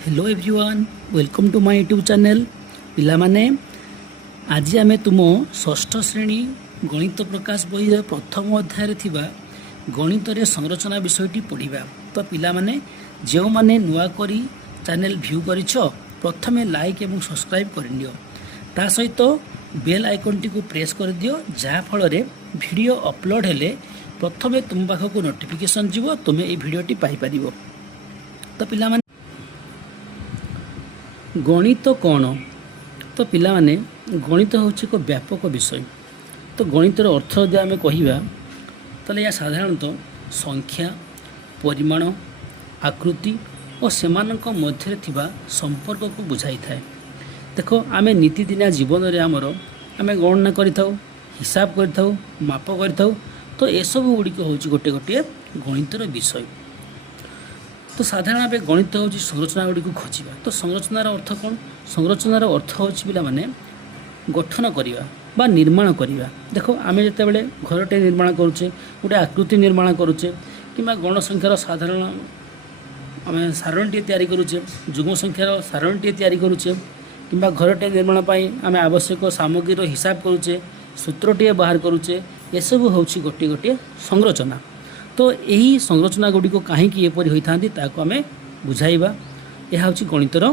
Hello everyone welcome to my YouTube channel पिलामाने आज आमे तुम षष्ठ श्रेणी गणित प्रकाश बही प्रथम अध्याय थिबा गणित रे संरचना विषयटी पढ़िबा। तो पिलामाने जो माने नुआ करी चैनल व्यू करिछ प्रथमे लाइक एवं सब्सक्राइब करनियो ता सहित बेल आइकन टी को प्रेस कर दियो जहा फल रे वीडियो अपलोड हेले प्रथमे तुम पाखक नोटिफिकेशन जीवो तुमे ए वीडियोटी पाई परिबो। तो पिलामाने गणित कौन तो पिला माने गणित हूँ एक व्यापक विषय। तो गणितर अर्थ यदि आम कहवा तो यह साधारणतः संख्या परिमाण आकृति और सेमानक मध्य थिबा संपर्क को बुझाई थाए। देखो आम नीतिदिनिया जीवन में आमर आम गणना करिथाउ हिसाब करिथाउ माप करिथाउ तो एसबू गुड़िक हूँ गोटे गोटे गणितर विषय। तो साधारण भाव गणित हूँ संरचना गुड़ी को खोजा। तो संरचनार अर्थ कौन? संरचनार अर्थ हूँ पिला माने गठन करवा बा निर्माण करवा। देखो आम जिते घरटे निर्माण करुचे गोटे आकृति निर्माण करुचे कि गणसंख्यार साधारण आम सारणीटे तैयारी करुचे जुग्म संख्यार सारणीटे तैयारी करुचे कि घरटे निर्माण आम आवश्यक सामग्रीर हिसाब करुचे सूत्रटे बाहर करुचे एसबू हूँ गोटे गोटे संरचना। तो यही संरचना गुड़ी को कहीं एपरी होता आम बुझाइबा यह हूँ गणितर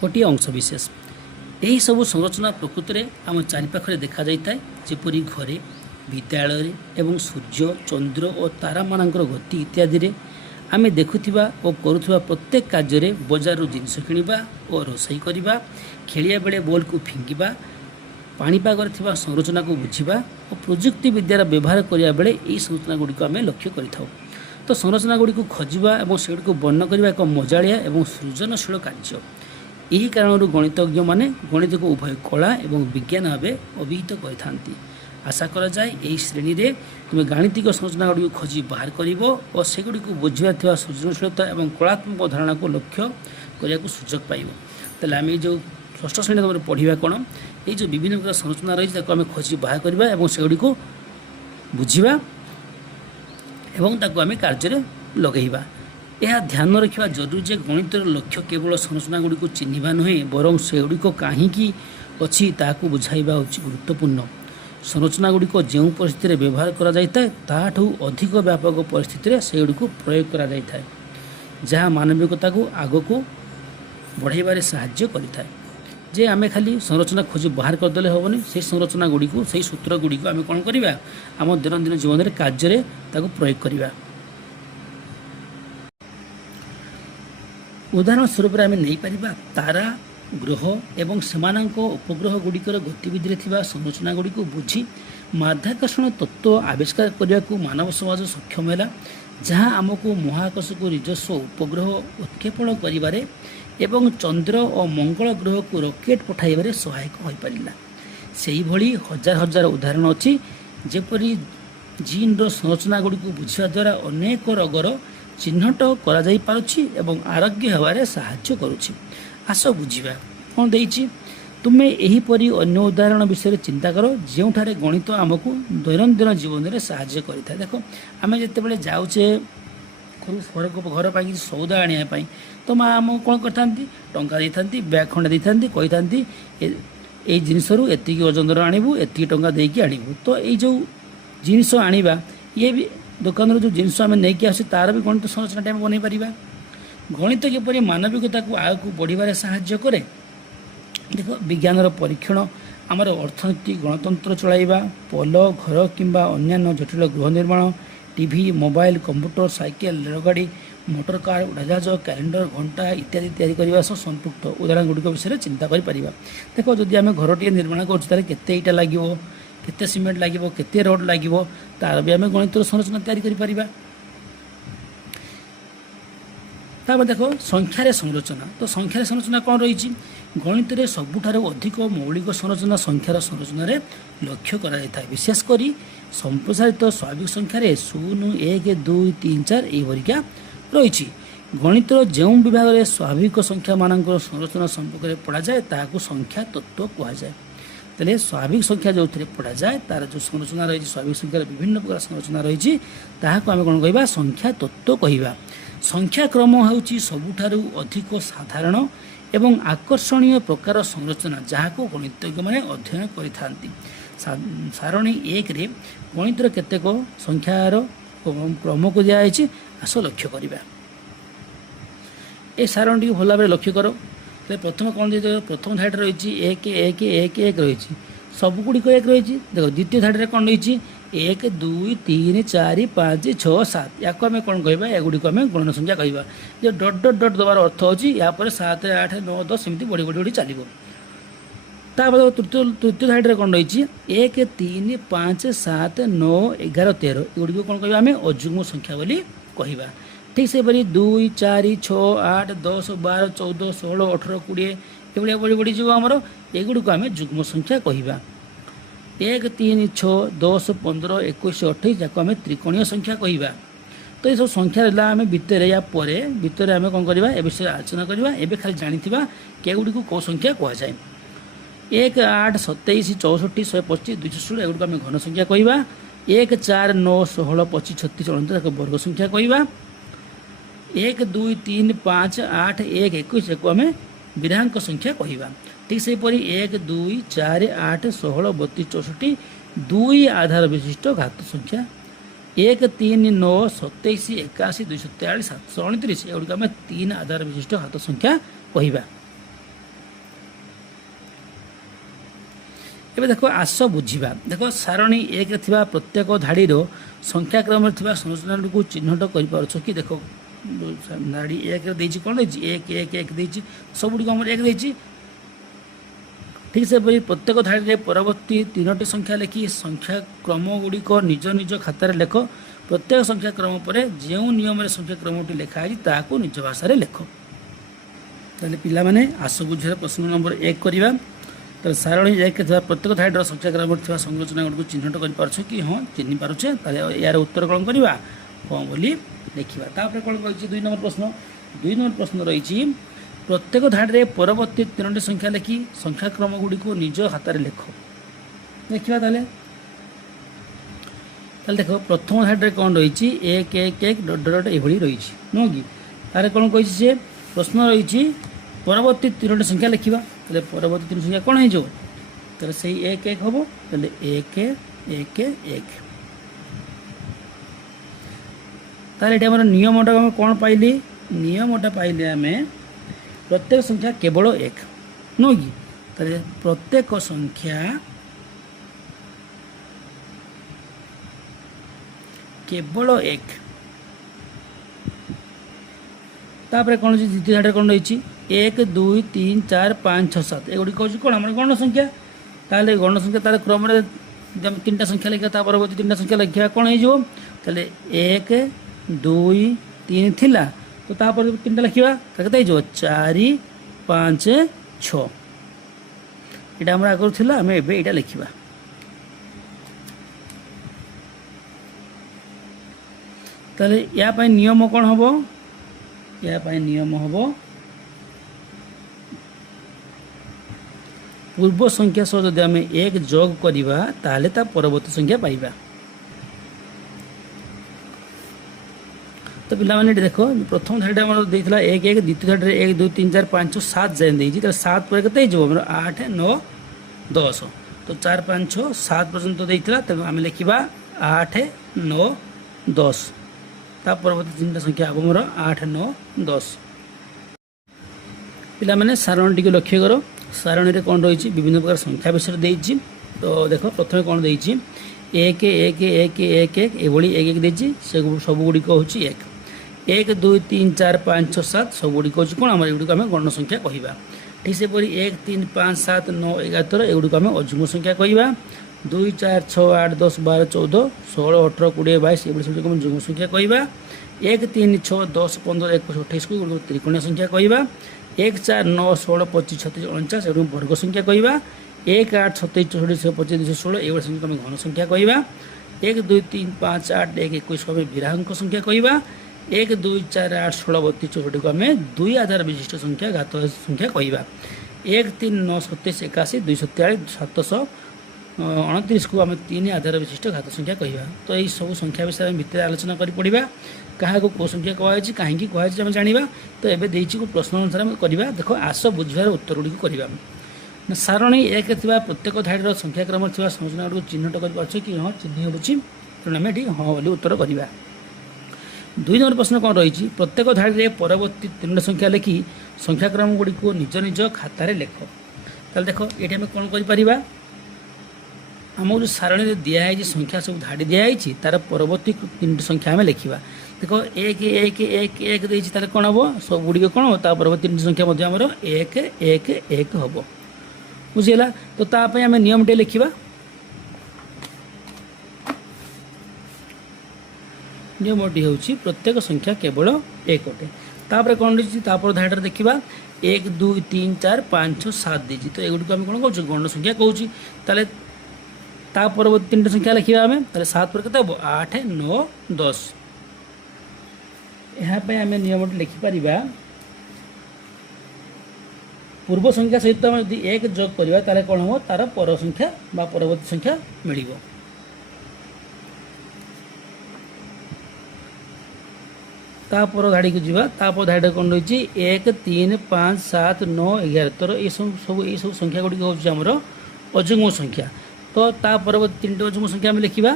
गोटे अंशविशेष। यही सब संरचना प्रकृत में आम चारिपाखे देखा जाए जेपरी घरे विद्यालय एवं सूर्य चंद्र और तारा मानकर गति इत्यादि आम देखुवा और करुवा प्रत्येक कार्य बजार जिनस किणवा और रोषई करवा खेलिया बेले बॉल को फिंगिबा पाणीपागर थिबा संरचना को बुझा और प्रजुक्ति विद्यार व्यवहार करिया बेले यही संरचना गुड़ी को आम लक्ष्य करिथाउ। तो संरचना गुड़ी को खोजा और से वर्णन करने एक मजालिया और सृजनशील कार्य। यही कारण गणितज्ञ माने गणित को उभय कला और विज्ञान भाव अभिहित करथांती। आशा करा जाए यही श्रेणी रे तुम गाणितिक संरचना गुड़ी को खोजी बाहर करिवो और सेगुड़ी को बुझा थिबा सृजनशीलता और कलात्मक धारणा को लक्ष्य करने को सुजोग पाइबो। ताले आम जो षष्ठ श्रेणी तुम पढ़ा कौन ये जो विभिन्न प्रकार संरचना रही आम खोजी बाहर करवा और सेगुड़ी को बुझा एवं ताकू आम कार्य लगेगा। यह ध्यान रखा जरूरी जे गणितर लक्ष्य केवल संरचना गुड़ी को चिन्हवा नुहे बरं सेगुड़िक कहीं अच्छी ताकू बुझाइबा होची गुरुत्वपूर्ण। संरचना गुड़िक जो परिस्थिति व्यवहार कराठू अधिक व्यापक परिस्थिति सेगुड़ी को प्रयोग करा जाए जहाँ मानविकता को आग को बढ़ाइबार साहाय्य करिथाए। जे आमे खाली संरचना खोजी बाहर करदे हेबनी से संरचना गुड़ी को से सूत्र गुड़ी को आम कौन करवा आम दैनंदिन जीवन में कार्य प्रयोग करवा। उदाहरण स्वरूप आम नहीं पारिबा तारा ग्रह एवं सेमानक उपग्रह गुड़िकर गतिविधि थिबा संरचना गुड़ी को बुझी माध्याकर्षण तत्व आविष्कार करने को मानव समाज सक्षम है जहाँ आमको महाकाश को निजस्व उपग्रह उत्क्षेपण करिबारे एवं चंद्र और मंगल ग्रह को रॉकेट पठाइबारे सहायक हो पारिला। सेही भली हजार हजार उदाहरण अच्छी जेपरी जीन रो संरचना गुड़ी को बुझा द्वारा अनेक रोगर चिन्हट करा जाई पारुछि एवं आरोग्य हेबारे साहाय्य करुछि। आस बुझिबा कौन देइछि तुमे एहीपरि अन्य उदाहरण विषय चिंता कर जोठारे गणित आमको दैनंदिन जीवन में साहाय्य करिथा। देखो आम जिते जाऊे घर पर सौदा आने तो माँ आम कौन करती टंका देती बैग खंडे देती कही ये जिनस एति ओजन आणबू एति टंका देकी आणबू। तो ये जो जिनस आनिबा ये भी दुकान जो जिनस आम नहीं आस तार भी गणित संरचना आम बनई पार। गणित किपरि मानविकता को आगू बढ़ार साहाय्य करे। देखो विज्ञान परीक्षण आमर अर्थनीति गणतंत्र चलाइबा पोल घर किंबा अन्यान्य जटिल गृह निर्माण टीवी मोबाइल कंप्यूटर साइकेल रेलगाड़ी मोटर कार उड़ाजाज कैलेंडर घंटा इत्यादि तैयारी करने सह संपृक्त उदाहरण गुड़िक विषय चिंता कर। देखो जदि आम घरटे निर्माण करते इटा लगे केते सीमेंट लगे केते रोड लगे तार भी आम गणित संरचना तैयारी कर। देखो संख्यार संरचना तो संख्यार संरचना कौन रही गणित में सबुठार अधिक मौलिक संरचना संख्यार संरचन लक्ष्य कर विशेषकर संप्रसारित स्वाभाविक संख्यार 0 1 2 3 4 यह रही। गणित जो विभाग में स्वाभाविक संख्या मान संरचना संपर्क में पढ़ा जाए ताकू संख्या तत्व कहुए। तेल स्वाभाविक संख्या जो पढ़ा जाए तार जो संरचना रही स्वाभाविक संख्यार विभिन्न प्रकार संरचना रही आम कौन कह संख्या तत्व कहवा। ସଂଖ୍ୟାକ୍ରମ ହେଉଛି ସବୁଠାରୁ ଅଧିକ ସାଧାରଣ ଏବଂ ଆକର୍ଷଣୀୟ ପ୍ରକାର ସଂରଚନା ଯାହାକୁ ଗଣିତଜ୍ଞମାନେ ଅଧ୍ୟୟନ କରିଥାନ୍ତି। ସାରଣୀ 1ରେ ଗଣିତର କେତେକ ସଂଖ୍ୟାର କ୍ରମକୁ ଦିଆଯାଇଛି। ଆସ ଲକ୍ଷ୍ୟ କରିବା। ଏ ସାରଣୀଟିକୁ ଭଲ ଭାବରେ ଲକ୍ଷ୍ୟ କର। ପ୍ରଥମେ କ'ଣ ଦେଇଥିବ? ପ୍ରଥମ ଧାଡ଼ିରେ ରହିଛି 1 1 1 1 ରହିଛି, ସବୁଗୁଡ଼ିକ 1 ରହିଛି। ଦେଖ ଦ୍ୱିତୀୟ ଧାଡ଼ିରେ କ'ଣ ରହିଛି? 1 2 3 4 5 6 7। ୟାକୁ ଆମେ କ'ଣ କହିବା? ଏଗୁଡ଼ିକୁ ଆମେ ଗଣନ ସଂଖ୍ୟା କହିବା। ଯେ ଡଟ୍ ଡଟ୍ ଡଟ୍ ଦେବାର ଅର୍ଥ ହେଉଛି ୟାପରେ 7 8 9 10 ଏମିତି ବଢ଼ି ବଢ଼ି ବଢ଼ି ଚାଲିବ। ତାପରେ ତୃତୀୟ ଧାଡ଼ିରେ କ'ଣ ରହିଛି? 1 3 5 7 9 11 13। ଏଗୁଡ଼ିକୁ କ'ଣ କହିବା? ଆମେ ଅଯୁଗ୍ମ ସଂଖ୍ୟା ବୋଲି କହିବା। ଠିକ୍ ସେହିପରି 2 4 6 8 10 12 14 16 18 20 ଏଭଳିଆ ବଢ଼ି ବଢ଼ିଯିବ ଆମର। ଏଗୁଡ଼ିକୁ ଆମେ ଯୁଗ୍ମ ସଂଖ୍ୟା କହିବା। 1 3 6 10 15 21 28 ଯାକୁ ଆମେ ତ୍ରିକୋଣୀୟ ସଂଖ୍ୟା କହିବା। ତ ଏସବୁ ସଂଖ୍ୟା ରହିଲା। ଆମେ ଭିତରେ ଆମେ କ'ଣ କରିବା? ଏ ବିଷୟରେ ଆଲୋଚନା କରିବା। ଏବେ ଖାଲି ଜାଣିଥିବା କେଗୁଡ଼ିକୁ କେଉଁ ସଂଖ୍ୟା କୁହାଯାଏ। 1 8 27 64 125 216 ଏଗୁଡ଼ିକୁ ଆମେ ଘନ ସଂଖ୍ୟା କହିବା। 1 4 9 16 25 36 29 ତାକୁ ବର୍ଗ ସଂଖ୍ୟା କହିବା। 1 2 3 5 8 1 21 ଯାକୁ ଆମେ ବିରାଙ୍କ ସଂଖ୍ୟା କହିବା। ଠିକ୍ ସେହିପରି 1 2 4 8 16 32 64 2 ଆଧାର ବିଶିଷ୍ଟ ଘାତ ସଂଖ୍ୟା। 1 3 9 27 81 243 729 ଏଗୁଡ଼ିକୁ ଆମେ 3 ଆଧାର ବିଶିଷ୍ଟ ଘାତ ସଂଖ୍ୟା କହିବା। ଏବେ ଦେଖ ଆସ ବୁଝିବା। ଦେଖ ସାରଣୀ 1ରେ ଥିବା ପ୍ରତ୍ୟେକ ଧାଡ଼ିର ସଂଖ୍ୟାକ୍ରମରେ ଥିବା ସଂରଚନାଗୁଡ଼ିକୁ ଚିହ୍ନଟ କରିପାରୁଛ କି? ଦେଖ ଧାଡ଼ି 1ରେ ଦେଇଛି କ'ଣ ଦେଇଛି? 1 1 1 ଦେଇଛି, ସବୁଗୁଡ଼ିକ ଆମର 1 ଦେଇଛି। ଠିକ୍ ସେପରି ପ୍ରତ୍ୟେକ ଧାଡ଼ିରେ ପରବର୍ତ୍ତୀ 3ଟି ସଂଖ୍ୟା ଲେଖି ସଂଖ୍ୟାକ୍ରମ ଗୁଡ଼ିକ ନିଜ ନିଜ ଖାତାରେ ଲେଖ। ପ୍ରତ୍ୟେକ ସଂଖ୍ୟାକ୍ରମ ପରେ ଯେଉଁ ନିୟମରେ ସଂଖ୍ୟାକ୍ରମଟି ଲେଖା ହେଇଛି ତାହାକୁ ନିଜ ଭାଷାରେ ଲେଖ। ତାହେଲେ ପିଲାମାନେ ଆସ ବୁଝିବାର ପ୍ରଶ୍ନ ନମ୍ବର 1 କରିବା। ତାହେଲେ ସାରଣୀ 1ରେ ଥିବା ପ୍ରତ୍ୟେକ ଧାଡ଼ିର ସଂଖ୍ୟାକ୍ରମରେ ଥିବା ସଂରଚନା ଗୁଡ଼ିକୁ ଚିହ୍ନଟ କରିପାରୁଛ କି? ହଁ, ଚିହ୍ନି ପାରୁଛେ। ତାହେଲେ ଏହାର ଉତ୍ତର କ'ଣ କରିବା? ହଁ ବୋଲି ଲେଖିବା। ତାପରେ କ'ଣ ରହିଛି? 2 ନମ୍ବର ପ୍ରଶ୍ନ। 2 ନମ୍ବର ପ୍ରଶ୍ନ ରହିଛି ପ୍ରତ୍ୟେକ ଧାଡ଼ିରେ ପରବର୍ତ୍ତୀ 3ଟି ସଂଖ୍ୟା ଲେଖି ସଂଖ୍ୟାକ୍ରମ ଗୁଡ଼ିକୁ ନିଜ ହାତରେ ଲେଖ। ଦେଖିବା ତାହେଲେ ଦେଖ ପ୍ରଥମ ଧାଡ଼ିରେ କ'ଣ ରହିଛି? 1 1 1 ଡଟ୍ ଡଟ୍ ଏଭଳି ରହିଛି, ନୁହଁ କି? ତାହେଲେ କ'ଣ କହିଛି? ସେ ପ୍ରଶ୍ନ ରହିଛି ପରବର୍ତ୍ତୀ 3ଟି ସଂଖ୍ୟା ଲେଖିବା। ତାହେଲେ ପରବର୍ତ୍ତୀ 3ଟି ସଂଖ୍ୟା କ'ଣ ହେଇଯିବ? ତାହେଲେ ସେଇ 1 1 ହେବ। ତାହେଲେ 1 1 1। ତାହେଲେ ଏଠି ଆମର ନିୟମଟା ଆମେ କ'ଣ ପାଇଲି? ନିୟମଟା ପାଇଲେ ଆମେ ପ୍ରତ୍ୟେକ ସଂଖ୍ୟା କେବଳ 1, ନୁହଁ କି? ତାହେଲେ ପ୍ରତ୍ୟେକ ସଂଖ୍ୟା କେବଳ 1। ତାପରେ କ'ଣ ଅଛି? ଦ୍ୱିତୀୟ ଧାଡ଼ିରେ କ'ଣ ରହିଛି? 1 2 3 4 5 6 7 ଏଗୁଡ଼ିକ ହେଉଛି କ'ଣ? ଆମର ଗଣ ସଂଖ୍ୟା। ତାହେଲେ ଗଣ ସଂଖ୍ୟା ତାର କ୍ରମରେ 3ଟା ସଂଖ୍ୟା ଲେଖିବା, ତା ପରବର୍ତ୍ତୀ 3ଟା ସଂଖ୍ୟା ଲେଖିବା। କ'ଣ ହେଇଯିବ? ତାହେଲେ 1 2 3 ଥିଲା, ତ ତାପରେ 3ଟା ଲେଖିବା, କେତେ ହେଇଯିବ? 4 5 6। ଏଇଟା ଆମର ଆଗରୁ ଥିଲା, ଆମେ ଏବେ ଏଇଟା ଲେଖିବା। ତାହେଲେ ୟା ପାଇଁ ନିୟମ କ'ଣ ହେବ? ୟା ପାଇଁ ନିୟମ ହେବ ପୂର୍ବ ସଂଖ୍ୟା ସହ ଯଦି ଆମେ 1 ଯୋଗ କରିବା ତାହେଲେ ତା ପରବର୍ତ୍ତୀ ସଂଖ୍ୟା ପାଇବା। ତ ପିଲାମାନେ ଏଠି ଦେଖ ପ୍ରଥମ ଧାଡ଼ିରେ ଆମର ଦେଇଥିଲା 1 1, ଦ୍ୱିତୀୟ ଧାଡ଼ିରେ 1 2 3 4 5 6 7 ଯାଏଁ ଦେଇଛି। ତାହେଲେ 7 ପରେ କେତେ ହେଇଯିବ? ଆମର 8 9 10। ତ 4 5 6 7 ପର୍ଯ୍ୟନ୍ତ ଦେଇଥିଲା, ତେଣୁ ଆମେ ଲେଖିବା 8 9 10। ତା ପରବର୍ତ୍ତୀ 3ଟା ସଂଖ୍ୟା ହେବ ମୋର 8 9 10। ପିଲାମାନେ ସାରଣୀ ଟିକେ ଲକ୍ଷ୍ୟ କର। ସାରଣୀରେ କ'ଣ ରହିଛି? ବିଭିନ୍ନ ପ୍ରକାର ସଂଖ୍ୟା ବିଷୟରେ ଦେଇଛି। ତ ଦେଖ ପ୍ରଥମେ କ'ଣ ଦେଇଛି? 1 1 1 1 1 ଏଭଳି 1 1 ଦେଇଛି, ସବୁଗୁଡ଼ିକ ହେଉଛି 1। 1 2 3 4 5 6 7 ସବୁଗୁଡ଼ିକ ହେଉଛି କ'ଣ? ଆମର ଏଗୁଡ଼ିକୁ ଆମେ ଗଣ ସଂଖ୍ୟା କହିବା। ଠିକ୍ ସେପରି 1 3 5 7 9 11 ଏଗୁଡ଼ିକୁ ଆମେ ଅଯୁଗ୍ମ ସଂଖ୍ୟା କହିବା। 2 4 6 8 10 12 14 16 18 20 22 ଏଭଳି ସବୁଗୁଡ଼ିକ ଆମେ ଯୁଗ୍ମ ସଂଖ୍ୟା କହିବା। 1 3 6 10 15 21 28କୁ ଏଗୁଡ଼ିକୁ ତ୍ରିକୋଣୀୟ ସଂଖ୍ୟା କହିବା। 1 4 9 16 25 36 49 ଏଗୁଡ଼ିକୁ ବର୍ଗ ସଂଖ୍ୟା କହିବା। 1 8 27 64 25 216 ଏଭଳି ସଂଖ୍ୟାକୁ ଆମେ ଘନ ସଂଖ୍ୟା କହିବା। 1 2 3 5 8 1 21କୁ ଆମେ ବିରାଙ୍କ ସଂଖ୍ୟା କହିବା। 1 2 4 8 16 32 64କୁ ଆମେ 2 ଆଧାର ବିଶିଷ୍ଟ ସଂଖ୍ୟା ଘାତ ସଂଖ୍ୟା କହିବା। 1 3 9 27 81 243 729କୁ ଆମେ 3 ଆଧାର ବିଶିଷ୍ଟ ଘାତ ସଂଖ୍ୟା କହିବା। ତ ଏହି ସବୁ ସଂଖ୍ୟା ବିଷୟରେ ଆମେ ଭିତରେ ଆଲୋଚନା କରି ପଡ଼ିବା। क्या कौ संख्या कहुई कहीं कहुई आम जाना। तो ये देती प्रश्न अनुसार आम करवा। देख आस बुझार उत्तर गुड़ी करवा। सारणी एक प्रत्येक धाड़ी संख्याक्रम संरचना गुड़ चिन्हट कर कि हाँ चिन्ह हो तेणु आम ये हाँ बोली उत्तर करवा। 2 नंबर प्रश्न कौन रही प्रत्येक धाड़ी परवर्ती 3 संख्या लिखि संख्याक्रम गुड़ी को निज निज खातार लेख। ताल देख ये आम कौन कर आमको जो सारणी में दिखाई संख्या सब धाड़ी दिखाई तार परवर्ती 3 संख्या आम लिखा। देख 1 1 1 1 देती तार कौन हम सब गुड़िक कौन हम परवर्ती 3 संख्या आमर 1 1 1 हम बुझीगला। तो तापाई आम नियम टे लिखा। नियमटी हूँ प्रत्येक संख्या केवल एक अटे। तापर कौन रही धाड़ी देखा 1 2 3 4 5 6 7 देती। तो एगुड़ी को आम कौन कौन गण संख्या कौच ताले ता परवर्ती 3 संख्या लिखा आम 7 पर 8 9 10। यहाँ आम नियम लिखिपर पूर्व संख्या सहित आम यदि 1 जोग करवा ताले कौन हम तार पर संख्या बा परवर्ती संख्या मिल। तापर धाड़ी को जीवा। तापर धाड़ी कौन रही 1 3 5 7 9 11। तो ये सब संख्या गुड़िक हूँ आमर अजुग्म संख्या। तो ता परवर्ती 3 अजुग्म संख्या आम लिखा।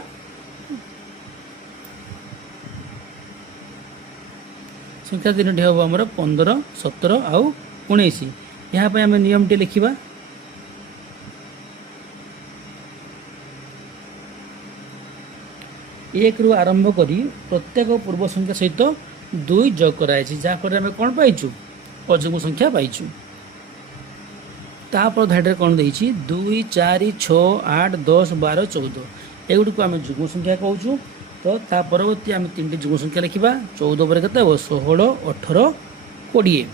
संख्या 3टी हम आमर 15 17 आउ 19। यहाँ आम नियम टे लिखा। एक रु आरंभ करी प्रत्येक पूर्व संख्या सहित 2 जोग कराई जहाँफल आम कौन पाइचु अजुग्म संख्या पाइचु। तापर धाड़ी कौन देती 2 4 6 8 10 12 14 एगुड़ी को आम जुग्म संख्या कहूँ। तो ता परवर्ती आम 3टी जुग्म संख्या लिखा 14 पर केते 16 18 20।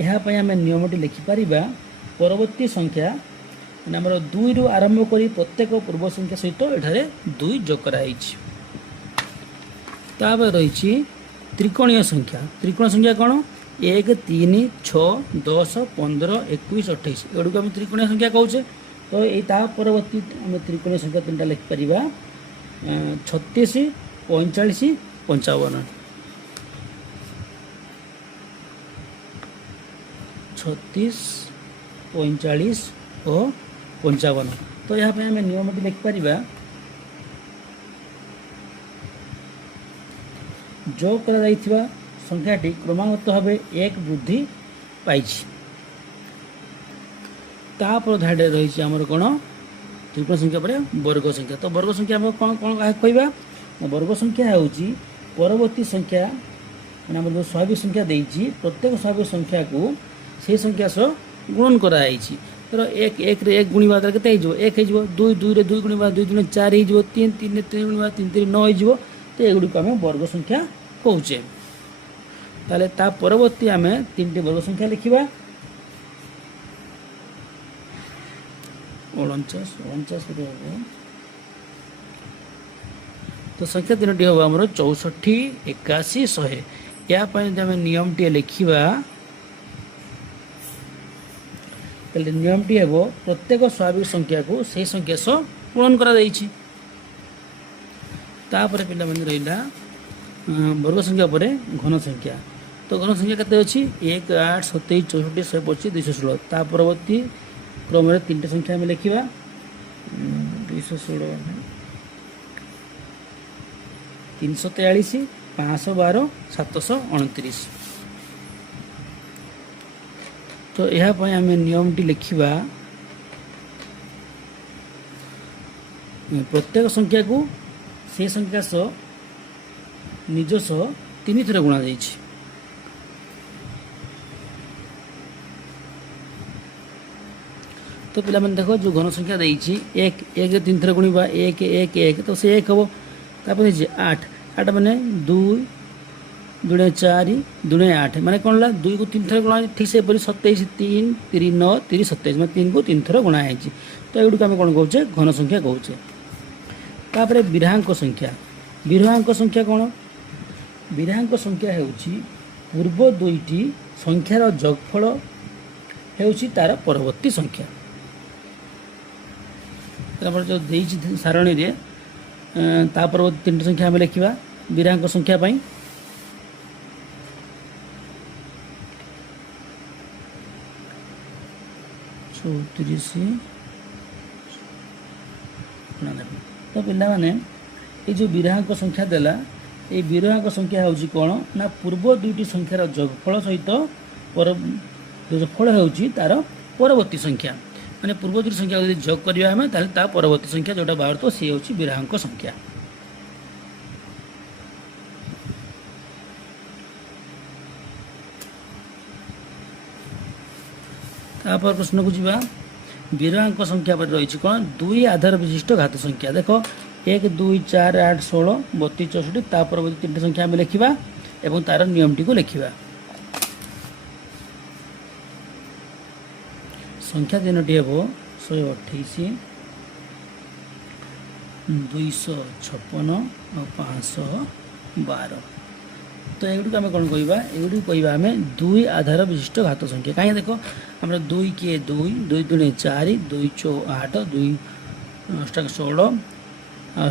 यहाँ आम नियमटी लिखिपर परवर्ती संख्या आमर 2 रु आरंभ करी प्रत्येक पूर्व संख्या सहित एठारे 2 जोग कराई। तापर रही त्रिकोणीय संख्या। त्रिकोण संख्या कौन 1 3 6 10 15 21 28 एगुड़ी को आम त्रिकोणीय संख्या कहे। तो ये परवर्ती आम त्रिकोणीय संख्या 3टा लिखिपर 36 45 55। 36 45 और 55। तो यहाँ आम नियम लिखिपर जोग कर संख्याटी क्रमागत भाव 1 वृद्धि पाई। तापर धाड़ी रही आमर कौन त्रिकोण संख्या पर वर्ग संख्या। तो वर्ग संख्या कौन कौन कह वर्ग संख्या हूँ परवर्ती संख्या मैंने आम जो स्वाभाविक संख्या देती प्रत्येक स्वाभाविक संख्या को से संख्या सह गुणन कराई। तर 1 1 रे 1 गुणवा के 1 हो 2 2 रे 2 गुणवा 2 2 4 हो 3 3 रे 3 गुणवा 3 3 9 हो। तो एगुड़ी को आम वर्ग संख्या कहचे। ताले ता परवर्ती आम 3टी वर्ग संख्या लिखा 49 49। तो संख्या 3टी हम आमर 64 81 100। या आम नियम टी लिखा नियमटी हे प्रत्येक स्वाभाविक संख्या को से संख्या सह गुणन करा जाइछि। तापर पिला मन रहिला वर्ग संख्या पर घन संख्या। तो घन संख्या केते अछि 1 8 27 64 125 216। ता परवर्ती क्रम में 3टी संख्या में लिखा 216 343 512 729। तो यह आम नियमटी लिखा प्रत्येक संख्या को से संख्या सह निज सह 3 थर गुणा जाइछि। तो पिला मन देखो जो घन संख्या देइछि 1 1 3 थर गुणिबा 1 1 1 तो से 1 हम। तापर 8 8 माने 2 2 4 2 8 माने कौन ला 2 को 3 थर गुणा ठीक से 27 3 3 9 3 27 मैं 3 को 3 थर गुणा है। तो एगुड़ी को आम कौन कहे घन संख्या कहे। तापर विराहांक संख्या। विराहांक संख्या कौन विराहांक संख्या होउछि पूर्व 2टी संख्यार जोगफल होउछि तार परवर्ती संख्या। जो सारणी रे ता परवर्ती 3टी संख्या आम लिखा ବିରାଙ୍କ ସଂଖ୍ୟା ପାଇଁ। तो पिलाने ये जो विराहांक संख्या देला ये विराहांक संख्या होची कोन ना पूर्व दुईटी संख्यार जोगफल सहित पर जोगफल होची तार परवर्ती संख्या माने पूर्व दुईटी संख्या यदि जोग करिया हमें ताले ता परवर्ती संख्या जोटा बाहर तो से होची विराहांक संख्या। तापर प्रश्न को जीवा विराहांक संख्या पर रही कौन दुई आधार विशिष्ट घात संख्या देख 1 2 4 8 16 32 64 तापर तीन संख्या आम लिखा एवं तार नियम टी को लिखा। संख्या तीनोटी हे 128 256 और 512 तो एगुड़ी आम कौन कह आम दुई आधार विशिष्ट घात संख्या कहीं देख आम 2 किए 2 2 दुणे 4 2 चौ 8 2 अष्टाक 16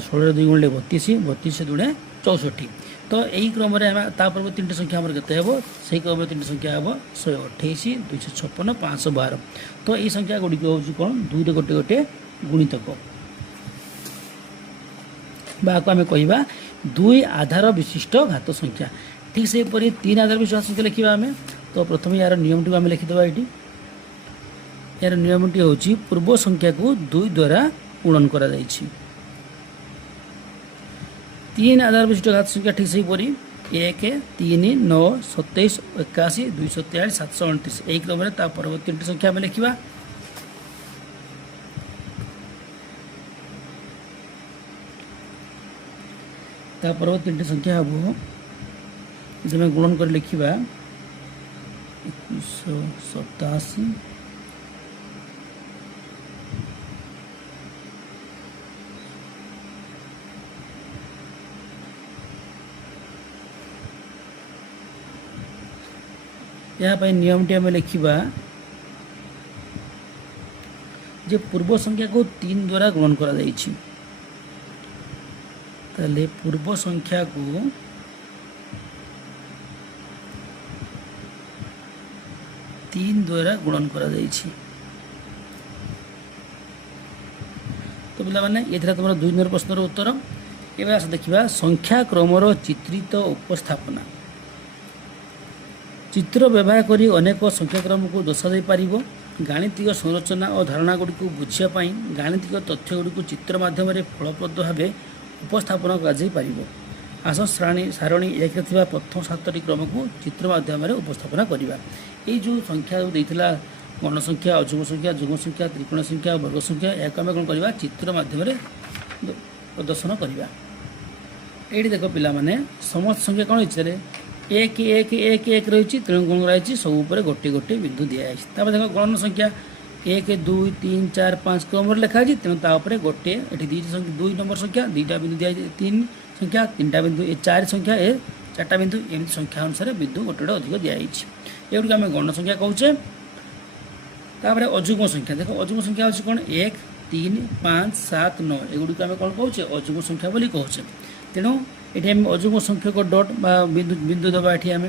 16 2 गुणे 32 32 दुणे 64 तो यही क्रम तापर तीन संख्या आम के से क्रम तीन संख्या हम 128 256 512 तो यही संख्या गुड़िक हूँ कौन दुई गोटे गोटे गुणितक बाको आम कह दुई आधार विशिष्ट घात संख्या ठीक से तीन आधार विशिष्ट घात संख्या लिखा आम तो प्रथम यार नियम टी आम लिखिद ये यार नियम टी हूँ पूर्व संख्या को दुई द्वारा गुणन कर तीन आधार विशिष्ट घात संख्या ठीक से 1 3 9 27 81 243 729 यही क्रम परवर्ती तीन संख्या आम लिखा परवर्ती तीन संख्या हम जब गुणन कर लिखा 2187 यहाँ नियम टी आम लिखा जे पूर्व संख्या को 3 द्वारा गुणन करा जाइछि ताले पूर्व संख्या को 3 द्वारा गुणन करा जाइछि तो पिला माने ये तुम 2 नंबर प्रश्न उत्तर एवं आस देखा संख्या क्रमर चित्रित उपस्थापना चित्र व्यवहार करी अनेक संख्याक्रम को दर्शाई पार गाणितिक संरचना और धारणा गुड़ी को बुझापी गाणितिक तथ्य गुड़ी को चित्र माध्यम फलप्रद भाव उपस्थापन कर आस सारणी एक प्रथम 7टी क्रम को चित्र माध्यम उपस्थापन करवा ये जो संख्या देता गण संख्या अजुग्म संख्या जुग्म संख्या त्रिकोण संख्या वर्ग संख्या या आम कौन करवा चित्र माध्यम प्रदर्शन करवा ये देख पाने समस्त संख्या कौन इच्छा 1 1 1 1 रही तेणु कौन कराई सब गोटे गोटे बिंदु दिखाई देख गणन संख्या 1 2 3 4 5 क्रम लिखाई तेणु तापर गोटे ये 2 नंबर संख्या 2टा बिंदु दिखाई 3 संख्या 3टा बिंदु 4 संख्या 4टा बिंदु एमती संख्या अनुसार बिंदु गोटे गोटे अधिक दिखाई ये आम गण संख्या कहचे अजुग्म संख्या देख अजुग्म संख्या हूँ कौन 1 3 5 7 9 एगुड़ी आम कौन कहे अजुग्म संख्या बोली कहचे तेणु ये अजुग्म संख्यक डट बिंदु बिंदु दबा ये आम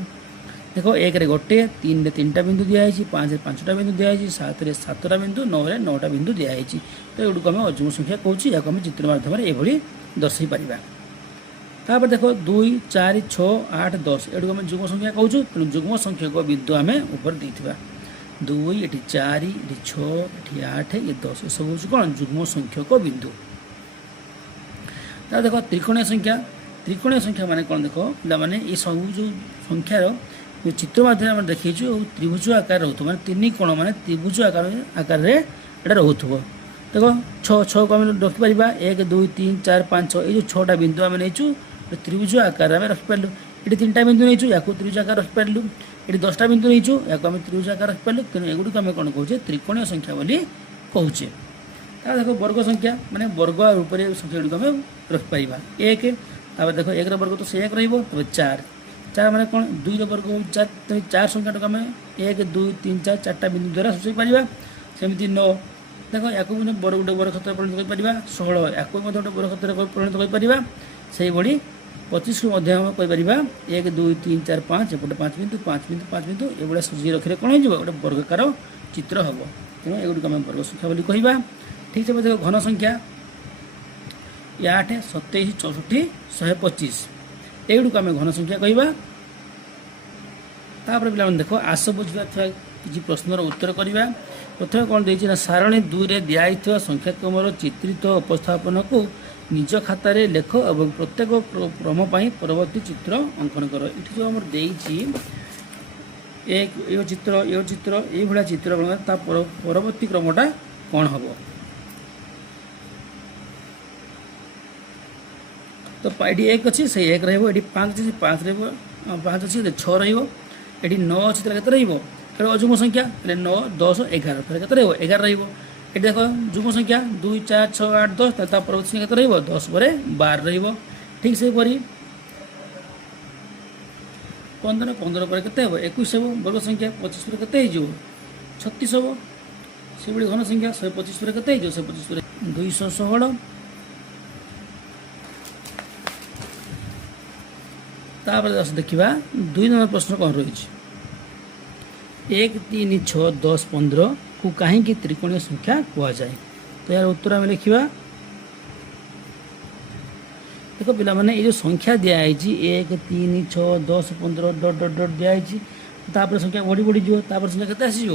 देख 1 रे गोटे 3 रे 3टा बिंदु दिखाई 5 रे 5टा बिंदु दिखाई 7 रे 7टा बिंदु 9 रे 9टा बिंदु दिखाई तो एगुड़ी आम अजुग्म संख्या कहूँ या आम चित्र माध्यम ये दर्शाई पारिबा तापर देख 2 4 6 8 10 एगुड़ी आम जुग्म संख्या कहूँ तेणु जुग्म संख्यक बिंदु आम ऊपर देइथिबा 2 ये 4 ये 6 ये 8 ये 10 ये सब हूँ कौन जुग्म संख्यक बिंदु ता देख त्रिकोणीय संख्या माने कौन देख पे ये सब जो संख्यार जो चित्र माध्यम देखीचु त्रिभुज आकार रोथ मैंने 3 कोण मैंने त्रिभुज आकार रोथ देख 6 को आम रखिपर 1 2 3 4 5 6 ये 6टा बिंदु आम नहीं त्रिभुज आकार आम रखिपारू ये 3टा बिंदु नहीं या त्रिभुज आकार रखिपारू ये 10टा बिंदु नहीं या आम त्रिभुज आकार रखिपारू तेणु एगुड़ी आम कौन कहे त्रिकोणीय संख्या बोली कहचे देख वर्ग संख्या माने वर्ग रूप संख्या गुड़ी आम रखिपर 1 देख 1 वर्ग तो से 1 रहा 4 माने कौन 2 वर्ग 4 4 संख्या टाक आम 1 2 3 4 4टा बिंदु द्वारा सूचाई पार सेमती 9 देख या गोटे वर्ग क्षेत्र परिणत कर 16 या गोटे वर्ग क्षेत्र परिणत कर से 25 को मध्य हम कहीपर 1 2 3 4 5 एपटे 5 बिंदु 5 बिंदु 5 बिंदु एगुड़ा सजी रखिले कौन हो गोटे वर्गकार चित्र हम तेणु एगुड़ी आम वर्ग संख्या बोली कहवा। ठीक से देख घन संख्या 8 27 64 125 एगुड़ी आम घन संख्या कहवा। तापर पे देख आस बुझा किसी प्रश्नर उत्तर करवा। प्रथम कौन देना सारणी 2 रे दिखाई संख्याक्रमर चित्रित उपस्थापन को निज खातार लेख और प्रत्येक क्रम परवर्ती चित्र अंकन कर। ये जो आम एक चित्र ये भाया चित्र परवर्ती क्रमटा कौन हम तो ये 1 अच्छी से 1 रही 5 अच्छी 5 5 अच्छी 6 रही 9 अच्छी के अजुग्म संख्या 9 10 11 फिर के 11 रही। ये देख जुग्म संख्या 2 4 6 8 10 परवर्ती संख्या के 10 पर 12 रही। ठीक से 15 15 पर के 21 हम वर्ग संख्या 25 पर के 36 हम से घन संख्या 125 पर के 125 पर 216। तापर देखा 2 नंबर प्रश्न कौन रही 1 3 6 10 15 को कहीं त्रिकोणीय संख्या कह जाए। तो यार उत्तर आम लिखा देख पे ये संख्या दिखाई 1 3 6 10 15 डट डट डट दिखाई तापर संख्या बढ़ी बढ़ी जीव तापर संख्या केते आसीज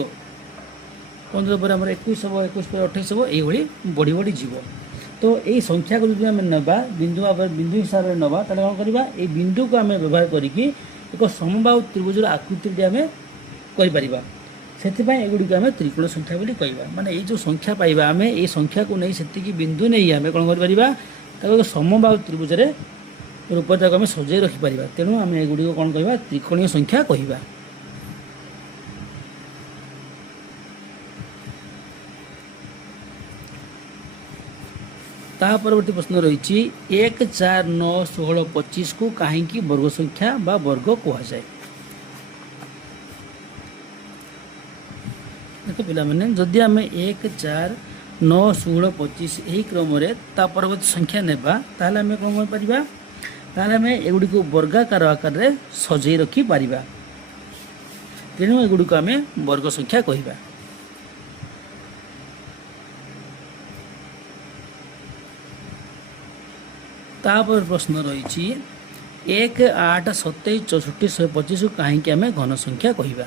15 पर 21 हम 21 पर 28 हम ये बढ़ी बढ़ी जीव। तो यही संख्या को जो आम ना बिंदु बिंदु हिसाब से नवा कौन करवा ये बिंदु को आम व्यवहार करके एक समबाहु त्रिभुजर आकृति आम कर से एगुड़ी आम त्रिकोण संख्या बोली कहवा। माने ये जो संख्या पाइबा आम ये संख्या को नहीं से बिंदु नहीं आम कौन कर एक समबाहु त्रिभुज रूप आम सजाई रखिपर तेणु आम एगुड़ी कौन कहवा त्रिकोणीय संख्या कहवा। ता परवर्ती प्रश्न रही 1 4 9 16 25 को कहीं वर्ग संख्या बा वर्ग कह जाए। देखो पिला माने जदि आम 1 4 9 16 25 यही क्रम परवर्ती संख्या नेबा ताहले आम कौन करिबा ताहले आम एगुड़ी को वर्गाकार आकार रे सजाई रखी पारिबा तेणु एगुड़ी को आम वर्ग संख्या कहवा। तापर प्रश्न रही 1 8 27 64 125 को कहीं आम घन संख्या कहवा।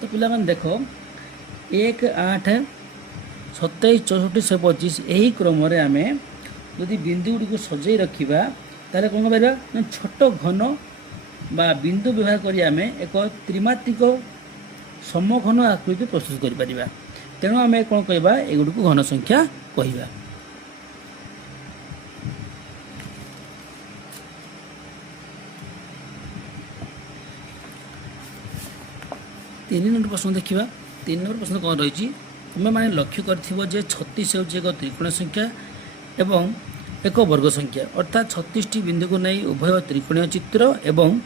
तो पिला माने देख 1 8 27 64 125 यही क्रम आम यदि बिंदु गुड़ी को सजाई रखा ताले कौन कर छोट घन बा बिंदु व्यवहार कर आम एक त्रिमात्रिक समघन आकृति प्रस्तुत कर तेणु आम कौन कहवा एगुड़ी को घन संख्या कहवा। तीन नंबर प्रश्न देखा 3 नंबर प्रश्न कौन रही तुम्हें मैंने लक्ष्य कर 36 हूँ एक त्रिकोण संख्या एवं एक वर्ग संख्या अर्थात 36 बिंदु को नहीं उभय त्रिकोणीय चित्र एवं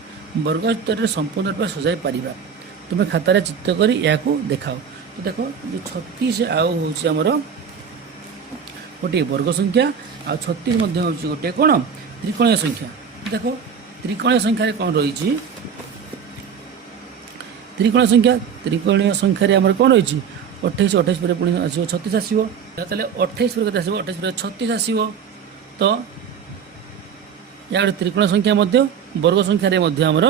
वर्ग चित्र संपूर्ण रूप सजाई पार तुम्हें खातार चित्र कर देखाओ। तो देख जो 36 आमर गोटे वर्ग संख्या आ 36 गोटे कौन त्रिकोणीय संख्या। देख त्रिकोणीय संख्यार कौन रही त्रिकोणीय संख्या आम कौन रही 28 28 पर पुणी आस 36 आसो 28 पर 28 पर 36 आसो। तो या गोटे त्रिकोण संख्या वर्ग संख्यार आमर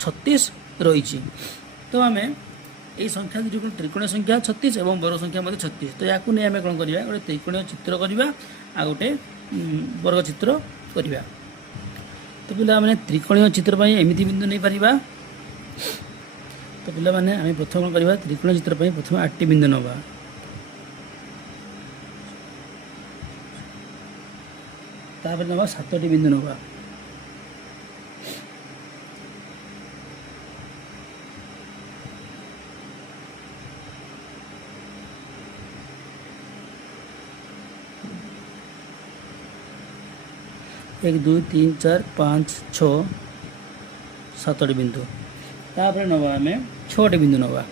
36 रही। तो आम यही संख्या जो त्रिकोण संख्या 36 और वर्ग संख्या 36 तो या नहीं आम कौन करवा गोटे त्रिकोणीय चित्र करवा आ गोटे वर्ग चित्र करवा। तो पिला मैंने त्रिकोणीय चित्र एमती बिंदु नहीं पारिबा। तो पिला माने आम प्रथम कौन करवा त्रिकोण चित्र प्रथम 8 बिंदु नवा तापर नवा 7 बिंदु नवा एक 2 3 4 5 6 7 बिंदु तापर नवा आम 6 बिंदु नवा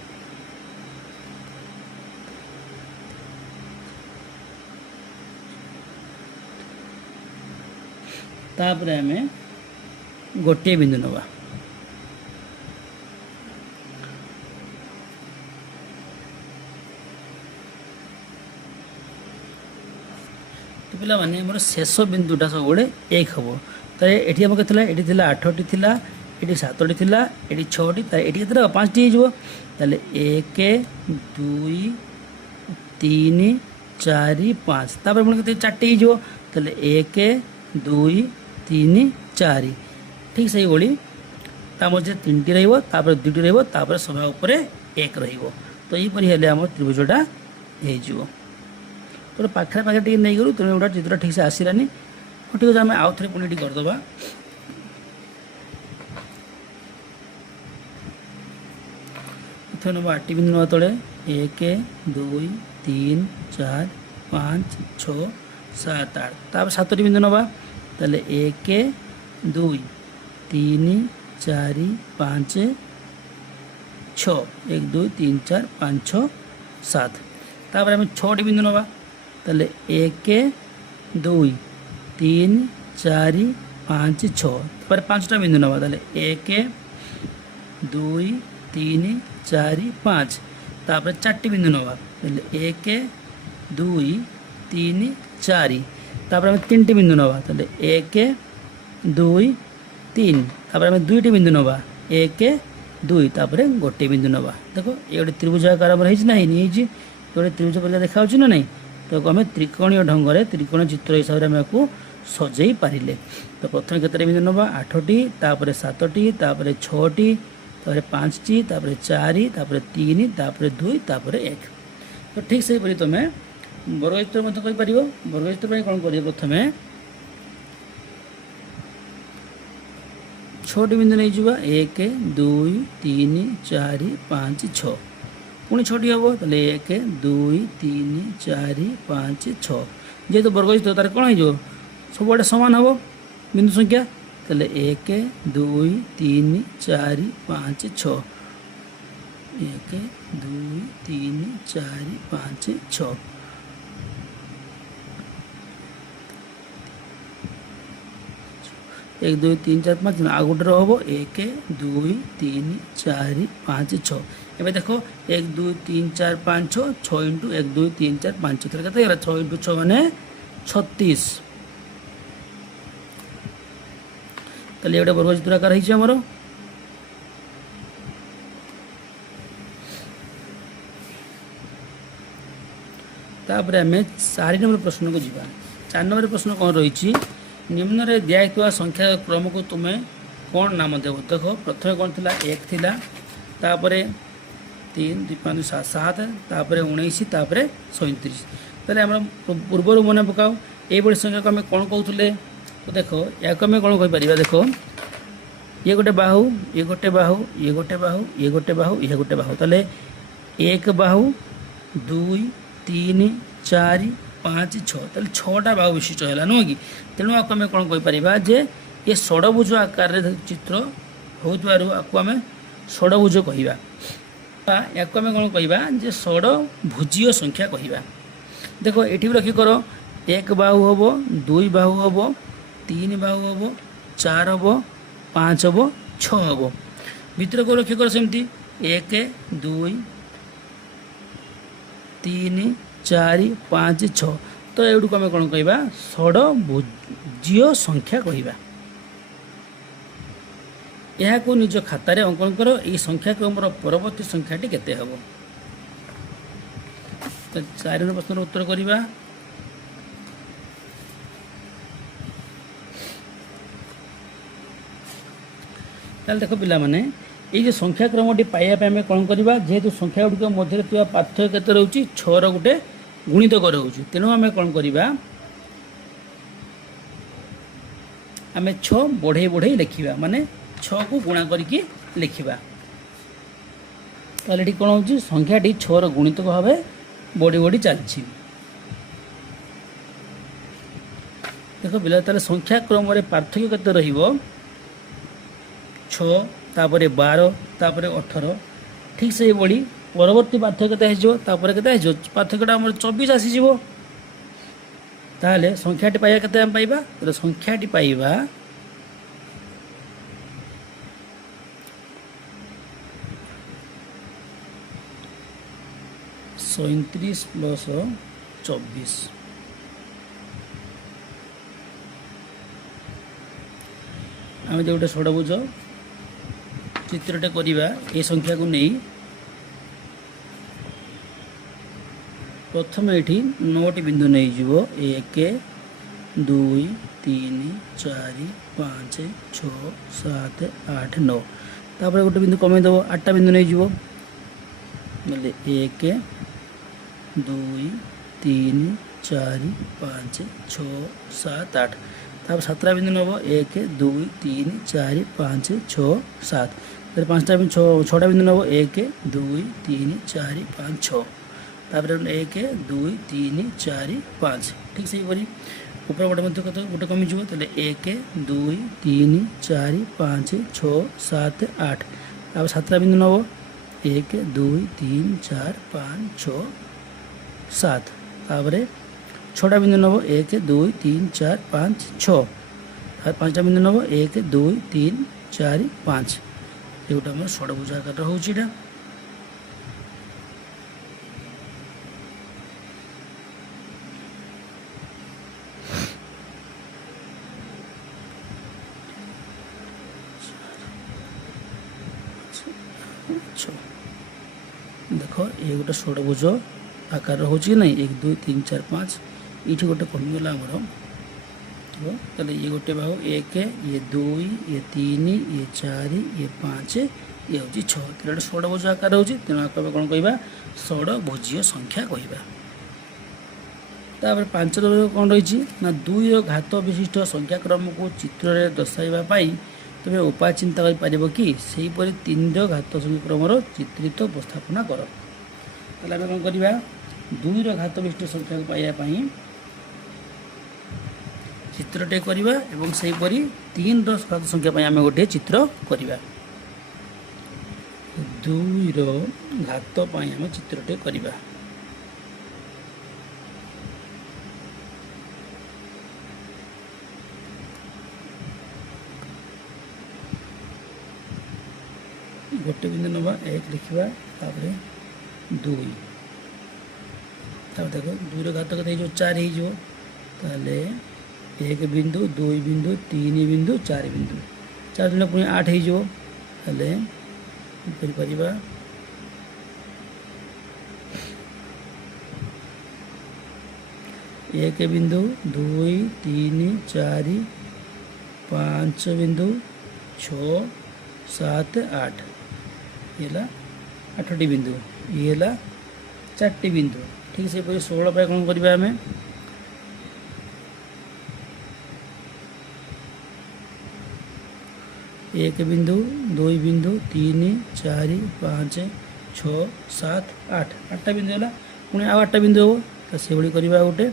तापर आम गोटे बिंदु नवा तो पिला माने हमर शेष बिंदुटा सब गुड़े एक हम तो ये आम के ये 8टी थी ये 7टी थी ये 6टी ये 5टी हो 1 2 3 4 5 तापर पुणी 4टी हो 1 2 3 4 ठीक से भाई मझे 3टी रही 2टी रही सभा उपर 1 तो यहीपरी हेल्ले आम त्रिभुजटा हो तो पाखे पाखे टे नहीं करूँ तेणु गोटा चित्र ठीक से आसलानी हाँ ठीक है आम आउ थे पुणी करदे नवा 8टी बिंदु नवा तले 1 2 3 4 5 6 7 8 तापर 7टी बिंदु नवा 1 2 3 4 5 6 1 2 3 4 5 6 7 तापर आम 6टी बिंदु नवा 1 2 3 4 5 6 पर 5टा बिंदु नवा 1 2 3 4 5 तापर 4टी बिंदु नवा 1 2 3 4 तापर आम 3टी बिंदु नवा 1 2 3 तापर आम 2टी बिंदु नवा 1 2 तापर गोटे बिंदु नवा देखो ये गोटे त्रिभुज आकार ना गोटे त्रिभुज परिका देखा ना नहीं तो आम त्रिकोणीय ढंग से त्रिकोण चित्र हिसाब से आम आपको सजई पारे तो प्रथम केतटा बिंदु नवा 8टी तापर 7टी तापर 6टी तापर 5टी तापर 4 तापर 3 तापर 2 तापर 1 तो ठीक से ही तुम वर्गचित्र वर्गचित्र कौन कर प्रथम 6टी बिंदु नहीं जावा 1 2 3 4 5 6 पुणी 6टी हम तो 1 2 3 4 5 6 जेहेतु वर्गचित्र तार कौन हो सब आड़े सामान हम बिंदु संख्या तो 1 2 3 4 5 6 1 2 3 4 5 6 1 2 3 4 5 आ गोटे हम 1 2 3 4 5 6 एवं देखो 1 2 3 4 5 6 6 इंटू 1 2 3 4 5 6 के 6 इंटू 6 मैंने 36 ताले गोटे वर्गचित्र आकार होमर तापर आम 4 नंबर प्रश्न को जीवा 4 नंबर प्रश्न कौन रही निम्न रे दिया संख्या क्रम को तुम्हें कौन नाम देव देख प्रथम कौन थी 1 थी तापर 3 2 5 7 7 तापर 19 तापर 37 ताले आम पूर्वर मन पकाओ ये संख्या को आम कौन कहते तो देखो या आम कौन कहीपर देख ये गोटे बाहु ये गोटे बाहु ये गोटे बाहु ये गोटे बाहु ये गोटे बाहु ताले 1 बाहु 2 3 4 5 6 ताले 6टा बाहु विशिष्ट है नुह कि तेणु आम कौन कहीपर जे ये षडभुज आकार चित्र होको आम षडभुज कहवा या आम कौन कहवा जे षडभुजीय संख्या कहवा देखो ये भी लक्ष्य कर 1 बाहु हम 2 बाहु हम 3 बाहु हम 4 हम 5 हम 6 हम भितर को लक्ष्य कर सेमती 1 2 3 4 5 6 तो ये आम कौन कहवा षडभुजीय संख्या कहवा यह को निज खातार अंकन कर ये संख्या क्रमर परवर्ती संख्याटी केते हम तो 4 नंबर प्रश्न उत्तर करवा देखो पिला माने ये जो संख्या क्रमटी पाइबा आम कौन करवा जेहेतु संख्या गुड़िक मध्य पार्थक्य केते रोचे 6 गोटे गुणित कर तेणु आम कौन करवा आम 6 बढ़े बढ़े लिखा माने 6 को गुणा करके लिखा ताले कौन हो संख्याटी 6 गुणित भाव बढ़ी बढ़ी चलती देखो पिला ताले संख्या क्रम पार्थक्य केते रहिबो 6 तापर 12 तापर 18 ठीक से बड़ी परवर्ती पार्थक्य केते पार्थक्यटा 24 आसीज ताहले संख्याटी पाइबा केते हम पाइबा तो संख्याटी पाइबा 37 प्लस 24 आम जो गोटे षडभुज चित्रटे करवा ये संख्या को नहीं प्रथम ये 9टी बिंदु नहीं जीव 1 2 3 4 5 6 7 8 9 तापर गोटे बिंदु कमेदब 8टा बिंदु नहीं जीव बोले 1 2 3 4 5 6 7 8 तापर 7टा बिंदु नब 1 2 3 4 5 6 7 फिर 5टा बिंदु 6टा बिंदु नब 1 2 3 4 5 6 तापर 1 2 3 4 5 ठीक से ऊपर गोटे मध्य कत गोटे कमिज तेल 1 2 3 4 5 6 7 8 तापर 7टा बिंदु नब 1 2 3 4 5 6 7 तापर 6टा बिंदु नब 1 2 3 4 5 6 तापर 5टा बिंदु नब 1 2 3 4 5 ये गोटे आम षडभुज आकार होगा देख ये गोटे षडभुज आकार हो ना 1 2 3 4 5 ये गोटे कमिगला आमर ये गोटे बाहु 1 ये 2 ये 3 ये 4 ये 5 ये हूँ 6 गोटे षडभुज आकार हो तेना कौन कह षडभुजीय संख्या कहवा तापर 5 कौन रही ना 2 घात विशिष्ट संख्याक्रम को चित्र में दर्शाइवाई तुम्हें उपाय चिंता कर कि सेहीपरि 3 घात संख्याक्रम चित्रित उपस्थापना कर ताहले आम कौन करवा 2 घात विशिष्ट संख्या को पाइबापी चित्रटे करवा एवं सेहीपरि 3 घात संख्या आम गोटे चित्र करवा 2 घात आम चित्रटे करवा गोटे बिंदु नवा 1 लिखा तापर 2 देख 2 घात के 4 हो ताले 1 बिंदु 2 बिंदु 3 बिंदु 4 बिंदु 4 दिन पुणी 8 हो करपर 1 बिंदु 2 3 4 5 बिंदु 6 7 8 ये 8टी बिंदु ये 4टी बिंदु ठीक से 16 पे कौन करवा आम 1 बिंदु 2 बिंदु 3 4 5 6 7 8 8टा बिंदु है पुणी आउ 8टा बिंदु हम तो से भाई करवा गोटे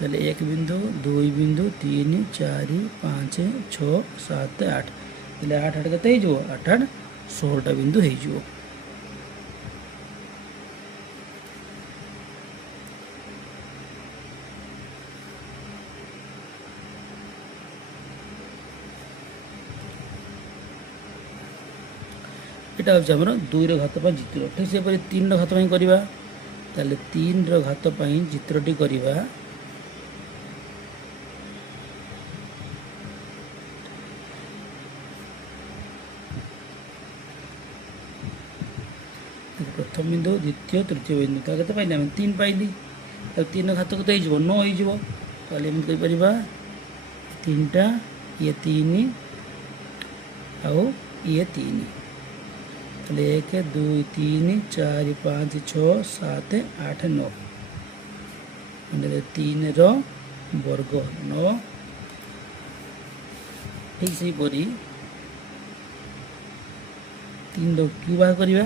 ताले 1 बिंदु 2 बिंदु 3 4 5 6 7 8 ताले 8 8 के 8 8 16टा बिंदु हो यहाँ हूँ आमर 2 घात चित्र ठीक से 3 घात करवा ताले 3 घात चित्रटी करवा प्रथम बिंदु द्वितीय तृतीय बिंदु तो के पाइले 3 पाइली 3 घात के 9 हो कहीपर 3टा ये 3 आउ ये 3 ताले 1 2 3 4 5 6 7 8 9 3 वर्ग 9 ठीक से 3 क्यू बाहर करवा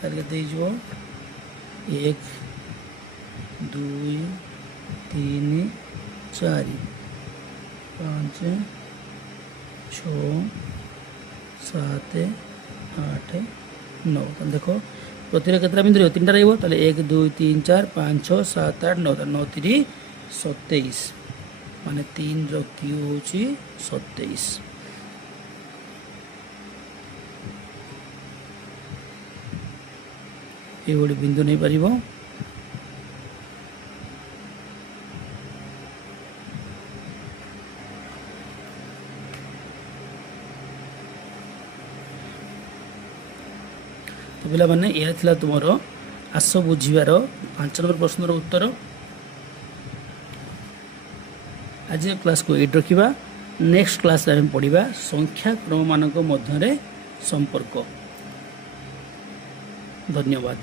ताले 1 2 3 4 5 6 7 8 9 देखो प्रति केतटा बिंदु रहिबो 3टा रहिबो ताले 1 2 3 4 5 6 7 8 9 9 3 27 माने 3 रो क्यू होची 27 ये गोटे बिंदु नहीं पारिबो तो पिला माने यह थिला तुमरो आस बुझीबार 5 नंबर प्रश्नर उत्तर आज क्लास को एट रखिबा नेक्स्ट क्लास रे हम पढ़िबा संख्या क्रम मानक मध्य रे संपर्क धन्यवाद।